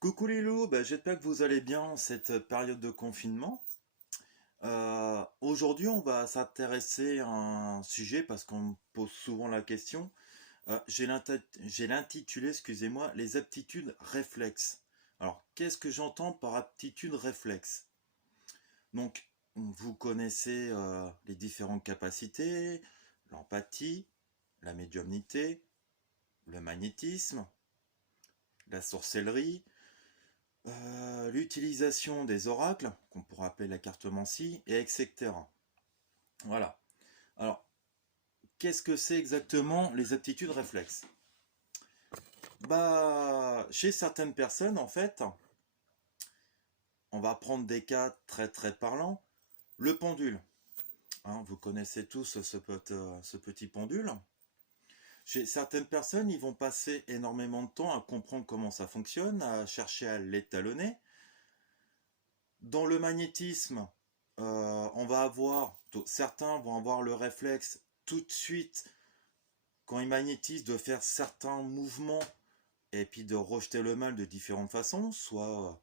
Coucou les loups, j'espère que vous allez bien en cette période de confinement. Aujourd'hui, on va s'intéresser à un sujet parce qu'on me pose souvent la question. J'ai l'intitulé, excusez-moi, les aptitudes réflexes. Alors, qu'est-ce que j'entends par aptitude réflexe? Donc, vous connaissez les différentes capacités, l'empathie, la médiumnité, le magnétisme, la sorcellerie. L'utilisation des oracles, qu'on pourrait appeler la cartomancie, et etc. Voilà. Alors, qu'est-ce que c'est exactement les aptitudes réflexes? Chez certaines personnes, en fait, on va prendre des cas très très parlants. Le pendule. Hein, vous connaissez tous ce petit pendule. Chez certaines personnes, ils vont passer énormément de temps à comprendre comment ça fonctionne, à chercher à l'étalonner. Dans le magnétisme, on va avoir, certains vont avoir le réflexe tout de suite, quand ils magnétisent, de faire certains mouvements et puis de rejeter le mal de différentes façons, soit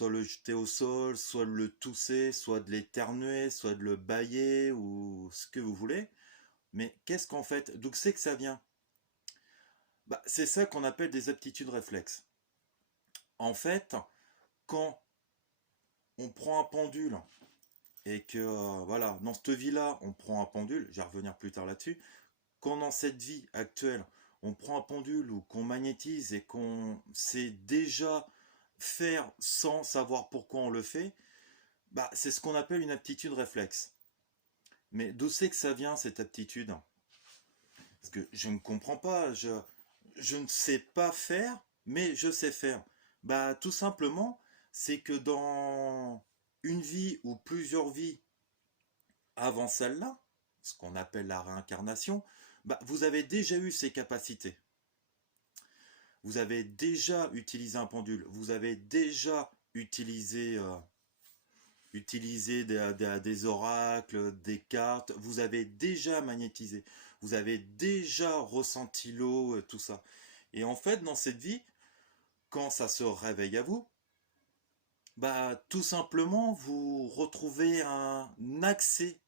le jeter au sol, soit de le tousser, soit de l'éternuer, soit de le bâiller ou ce que vous voulez. Mais qu'est-ce qu'en fait, d'où c'est que ça vient? C'est ça qu'on appelle des aptitudes réflexes. En fait, quand on prend un pendule et que voilà, dans cette vie-là, on prend un pendule, je vais revenir plus tard là-dessus, quand dans cette vie actuelle, on prend un pendule ou qu'on magnétise et qu'on sait déjà faire sans savoir pourquoi on le fait, c'est ce qu'on appelle une aptitude réflexe. Mais d'où c'est que ça vient cette aptitude? Parce que je ne comprends pas, je ne sais pas faire, mais je sais faire. Tout simplement, c'est que dans une vie ou plusieurs vies avant celle-là, ce qu'on appelle la réincarnation, vous avez déjà eu ces capacités. Vous avez déjà utilisé un pendule, vous avez déjà utilisé des oracles, des cartes, vous avez déjà magnétisé, vous avez déjà ressenti l'eau, tout ça. Et en fait, dans cette vie, quand ça se réveille à vous, tout simplement, vous retrouvez un accès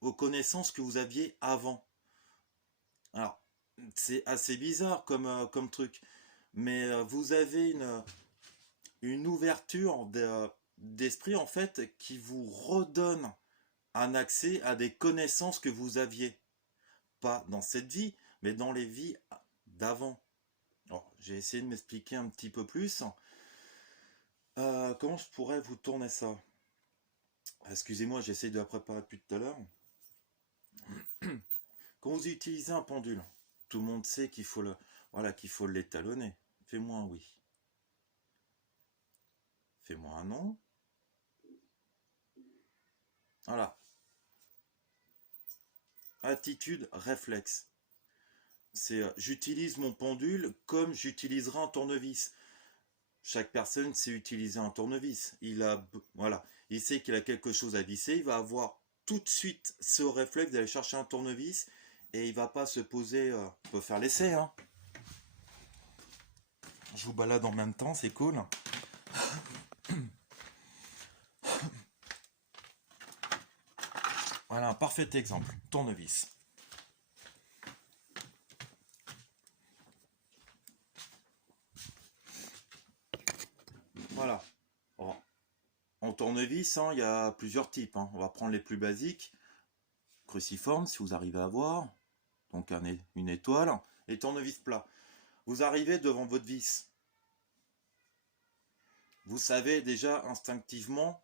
aux connaissances que vous aviez avant. Alors, c'est assez bizarre comme truc, mais vous avez une ouverture d'esprit en fait qui vous redonne un accès à des connaissances que vous aviez, pas dans cette vie, mais dans les vies d'avant. Alors, j'ai essayé de m'expliquer un petit peu plus. Comment je pourrais vous tourner ça? Excusez-moi, j'essaie de la préparer depuis tout à l'heure. Quand vous utilisez un pendule, tout le monde sait qu'il faut l'étalonner. Fais-moi un oui. Fais-moi un non. Voilà. Attitude réflexe. C'est j'utilise mon pendule comme j'utiliserai un tournevis. Chaque personne sait utiliser un tournevis. Voilà, il sait qu'il a quelque chose à visser, il va avoir tout de suite ce réflexe d'aller chercher un tournevis et il va pas se poser. On peut faire l'essai, hein. Je vous balade en même temps, c'est cool. Voilà un parfait exemple. Tournevis. Voilà. Bon. En tournevis, hein, il y a plusieurs types, hein. On va prendre les plus basiques. Cruciforme, si vous arrivez à voir. Donc une étoile. Et tournevis plat. Vous arrivez devant votre vis. Vous savez déjà instinctivement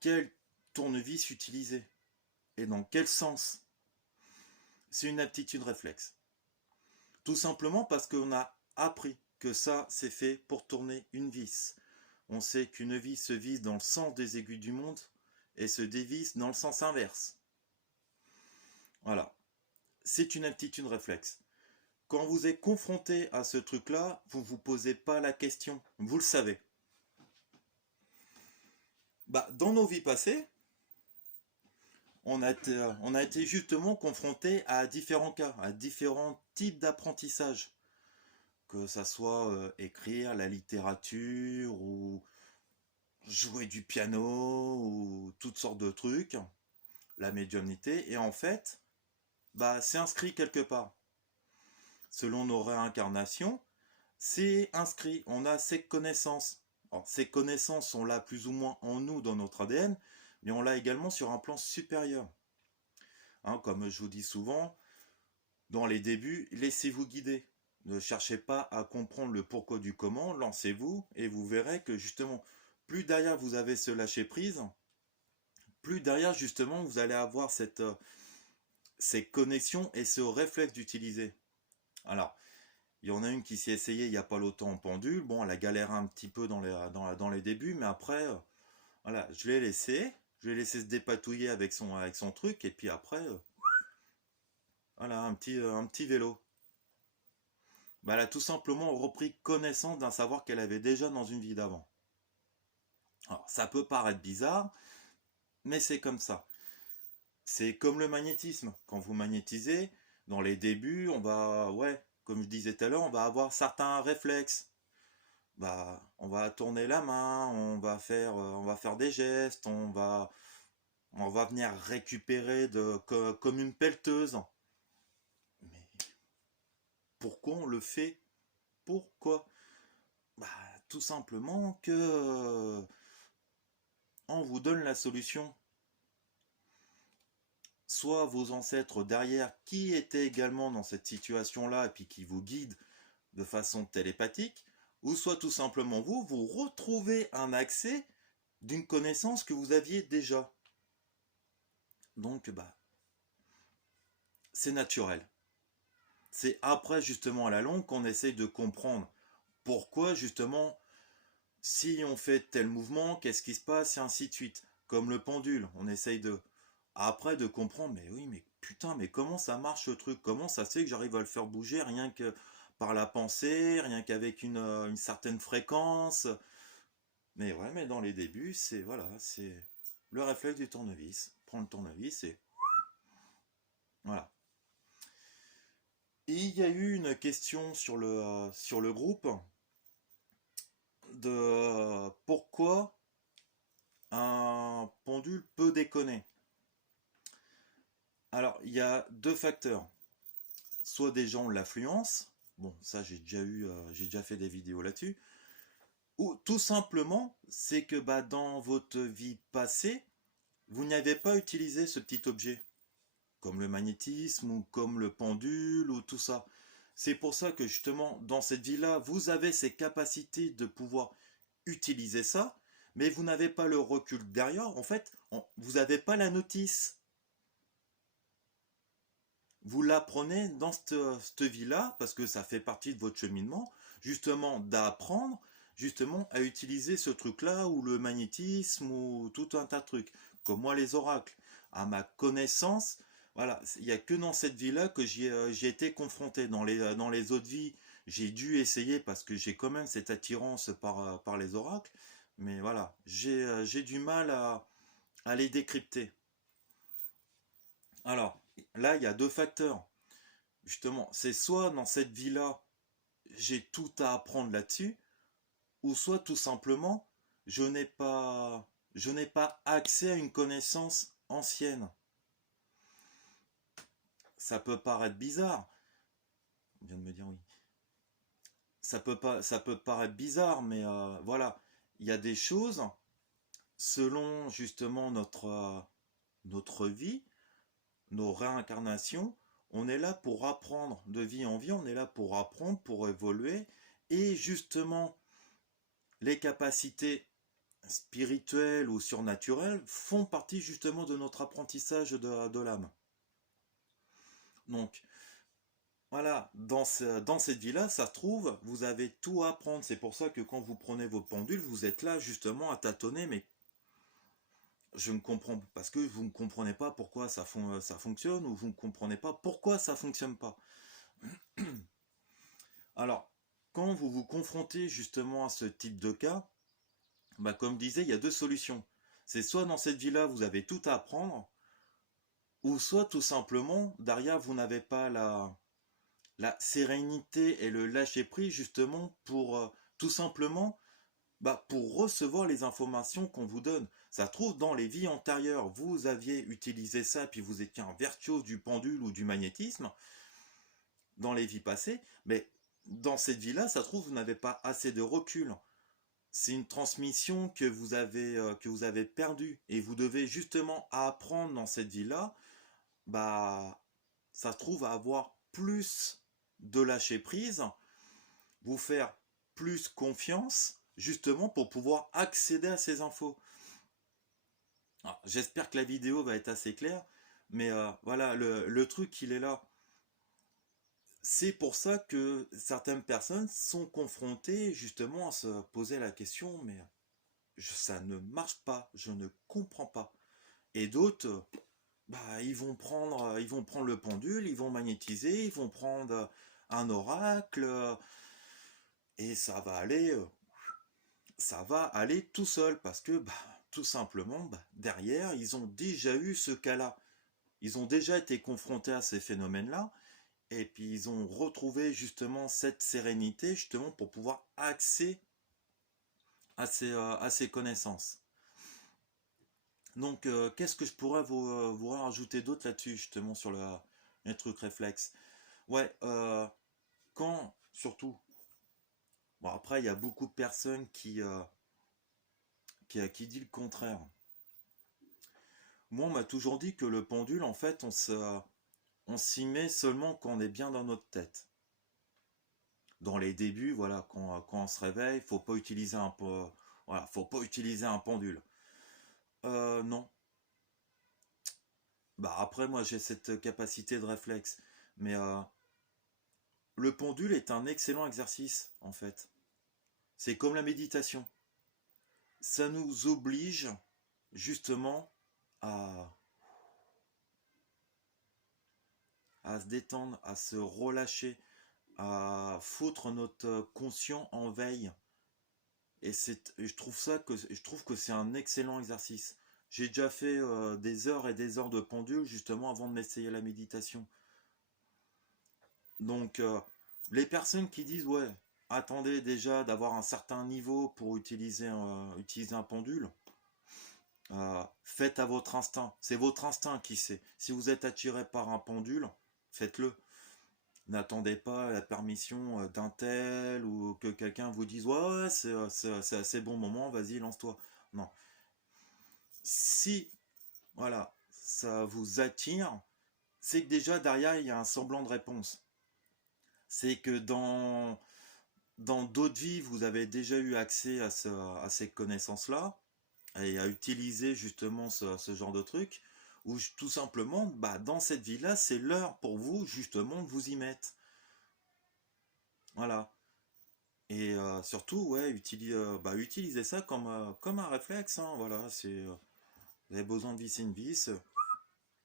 quel tournevis utiliser et dans quel sens. C'est une aptitude réflexe. Tout simplement parce qu'on a appris que ça, c'est fait pour tourner une vis. On sait qu'une vis se vise dans le sens des aiguilles du montre et se dévisse dans le sens inverse. Voilà. C'est une aptitude réflexe. Quand vous êtes confronté à ce truc-là, vous ne vous posez pas la question. Vous le savez. Dans nos vies passées, on a été justement confronté à différents cas, à différents types d'apprentissage. que ça soit écrire, la littérature, ou jouer du piano, ou toutes sortes de trucs, la médiumnité, et en fait, bah, c'est inscrit quelque part. Selon nos réincarnations, c'est inscrit, on a ces connaissances. Alors, ces connaissances sont là plus ou moins en nous, dans notre ADN, mais on l'a également sur un plan supérieur. Hein, comme je vous dis souvent, dans les débuts, laissez-vous guider. Ne cherchez pas à comprendre le pourquoi du comment, lancez-vous et vous verrez que justement, plus derrière vous avez ce lâcher-prise, plus derrière justement vous allez avoir ces connexions et ce réflexe d'utiliser. Alors, il y en a une qui s'y essayait il n'y a pas longtemps en pendule. Bon, elle a galéré un petit peu dans les débuts, mais après, voilà, je l'ai laissé. Je l'ai laissé se dépatouiller avec son truc, et puis après, voilà, un petit vélo. Bah, elle a tout simplement repris connaissance d'un savoir qu'elle avait déjà dans une vie d'avant. Alors, ça peut paraître bizarre, mais c'est comme ça. C'est comme le magnétisme. Quand vous magnétisez, dans les débuts, on va, ouais, comme je disais tout à l'heure, on va avoir certains réflexes. Bah, on va tourner la main, on va faire des gestes, on va venir récupérer comme une pelleteuse. Mais pourquoi on le fait? Pourquoi? Bah, tout simplement que on vous donne la solution. Soit vos ancêtres derrière qui étaient également dans cette situation-là et puis qui vous guident de façon télépathique, ou soit tout simplement vous retrouvez un accès d'une connaissance que vous aviez déjà. Donc, bah, c'est naturel. C'est après, justement, à la longue, qu'on essaye de comprendre pourquoi, justement, si on fait tel mouvement, qu'est-ce qui se passe, et ainsi de suite. Comme le pendule, on essaye après de comprendre, mais oui, mais putain, mais comment ça marche ce truc? Comment ça se fait que j'arrive à le faire bouger rien que par la pensée, rien qu'avec une certaine fréquence? Mais ouais, mais dans les débuts, c'est voilà, c'est le réflexe du tournevis. Prends le tournevis et voilà. Et il y a eu une question sur le groupe de pourquoi un pendule peut déconner. Alors, il y a deux facteurs. Soit des gens l'affluencent, bon, ça j'ai déjà fait des vidéos là-dessus, ou tout simplement, c'est que bah, dans votre vie passée, vous n'avez pas utilisé ce petit objet, comme le magnétisme ou comme le pendule ou tout ça. C'est pour ça que justement, dans cette vie-là, vous avez ces capacités de pouvoir utiliser ça, mais vous n'avez pas le recul derrière. En fait, vous n'avez pas la notice. Vous l'apprenez dans cette vie-là, parce que ça fait partie de votre cheminement, justement d'apprendre justement à utiliser ce truc-là, ou le magnétisme, ou tout un tas de trucs. Comme moi les oracles. À ma connaissance, voilà, il n'y a que dans cette vie-là que j'ai été confronté. Dans les autres vies, j'ai dû essayer parce que j'ai quand même cette attirance par les oracles. Mais voilà, j'ai du mal à les décrypter. Alors, là, il y a deux facteurs. Justement, c'est soit dans cette vie-là, j'ai tout à apprendre là-dessus, ou soit tout simplement, je n'ai pas accès à une connaissance ancienne. Ça peut paraître bizarre. On vient de me dire oui. Ça peut paraître bizarre, mais voilà, il y a des choses selon justement notre vie, nos réincarnations. On est là pour apprendre de vie en vie, on est là pour apprendre, pour évoluer, et justement, les capacités spirituelles ou surnaturelles font partie justement de notre apprentissage de l'âme. Donc, voilà, dans cette vie-là, ça se trouve, vous avez tout à apprendre. C'est pour ça que quand vous prenez vos pendules, vous êtes là justement à tâtonner, mais je ne comprends pas, parce que vous ne comprenez pas pourquoi ça fonctionne, ou vous ne comprenez pas pourquoi ça ne fonctionne pas. Alors, quand vous vous confrontez justement à ce type de cas, bah, comme je disais, il y a deux solutions. C'est soit dans cette vie-là, vous avez tout à apprendre, ou soit tout simplement, derrière, vous n'avez pas la sérénité et le lâcher-prise justement pour tout simplement pour recevoir les informations qu'on vous donne. Ça se trouve dans les vies antérieures, vous aviez utilisé ça, puis vous étiez un virtuose du pendule ou du magnétisme, dans les vies passées, mais dans cette vie-là, ça se trouve, vous n'avez pas assez de recul. C'est une transmission que vous avez perdue, et vous devez justement apprendre dans cette vie-là, bah, ça se trouve à avoir plus de lâcher prise, vous faire plus confiance, justement pour pouvoir accéder à ces infos. J'espère que la vidéo va être assez claire, mais voilà, le truc, il est là. C'est pour ça que certaines personnes sont confrontées justement à se poser la question, mais ça ne marche pas, je ne comprends pas. Et d'autres, ils vont prendre le pendule, ils vont magnétiser, ils vont prendre un oracle, et ça va aller tout seul parce que tout simplement derrière ils ont déjà eu ce cas-là, ils ont déjà été confrontés à ces phénomènes-là et puis ils ont retrouvé justement cette sérénité justement pour pouvoir accéder à ces connaissances. Donc qu'est-ce que je pourrais vous rajouter d'autre là-dessus justement sur les trucs réflexes. Ouais, quand surtout, bon après il y a beaucoup de personnes qui dit le contraire. Moi, on m'a toujours dit que le pendule, en fait, on s'y met seulement quand on est bien dans notre tête. Dans les débuts, voilà, quand on se réveille, faut pas utiliser voilà, faut pas utiliser un pendule. Non. Après, moi, j'ai cette capacité de réflexe, mais le pendule est un excellent exercice, en fait. C'est comme la méditation. Ça nous oblige justement à se détendre, à se relâcher, à foutre notre conscient en veille. Et je trouve que c'est un excellent exercice. J'ai déjà fait des heures et des heures de pendule justement avant de m'essayer à la méditation. Donc les personnes qui disent ouais, attendez déjà d'avoir un certain niveau pour utiliser un pendule, faites à votre instinct. C'est votre instinct qui sait. Si vous êtes attiré par un pendule, faites-le. N'attendez pas la permission d'un tel ou que quelqu'un vous dise ouais, c'est assez bon moment, vas-y, lance-toi. Non. Si, voilà, ça vous attire, c'est que déjà derrière, il y a un semblant de réponse. C'est que dans d'autres vies, vous avez déjà eu accès à ces connaissances-là et à utiliser justement ce genre de truc, ou tout simplement, dans cette vie-là, c'est l'heure pour vous justement de vous y mettre. Voilà. Et surtout, ouais, utilisez ça comme un réflexe, hein, voilà, vous avez besoin de visser une vis,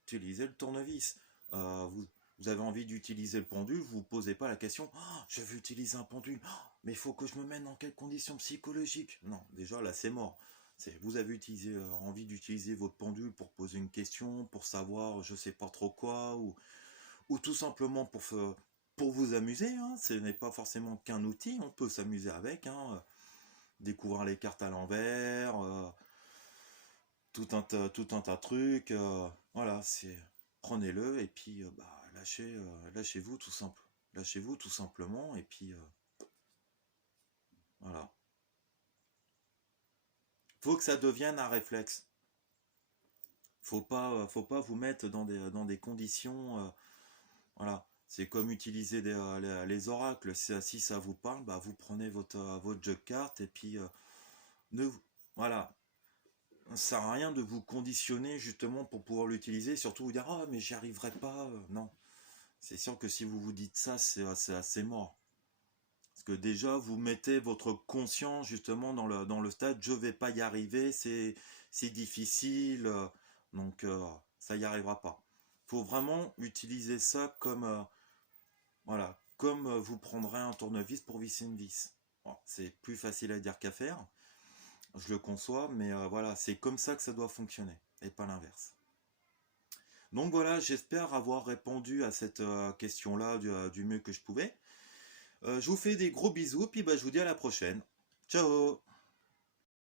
utilisez le tournevis. Vous avez envie d'utiliser le pendule, vous ne vous posez pas la question, oh, je veux utiliser un pendule, oh, mais il faut que je me mette dans quelles conditions psychologiques. Non, déjà là c'est mort. Vous avez envie d'utiliser votre pendule pour poser une question, pour savoir je sais pas trop quoi, ou tout simplement pour vous amuser, hein. Ce n'est pas forcément qu'un outil, on peut s'amuser avec, hein. Découvrir les cartes à l'envers, tout un tas de trucs, voilà, prenez-le et puis lâchez-vous lâchez-vous tout simplement et puis voilà. Faut que ça devienne un réflexe. Faut pas vous mettre dans des conditions, voilà. C'est comme utiliser les oracles. Si ça vous parle, vous prenez votre jeu de cartes et puis ne, voilà. Ça sert à rien de vous conditionner justement pour pouvoir l'utiliser, surtout vous dire ah mais j'y arriverai pas. Non, c'est sûr que si vous vous dites ça, c'est assez mort. Parce que déjà vous mettez votre conscience justement dans le stade je vais pas y arriver, c'est difficile, donc ça y arrivera pas. Faut vraiment utiliser ça comme voilà, comme vous prendrez un tournevis pour visser une vis. Bon, c'est plus facile à dire qu'à faire, je le conçois, mais voilà, c'est comme ça que ça doit fonctionner, et pas l'inverse. Donc voilà, j'espère avoir répondu à cette question-là du mieux que je pouvais. Je vous fais des gros bisous, puis bah, je vous dis à la prochaine. Ciao!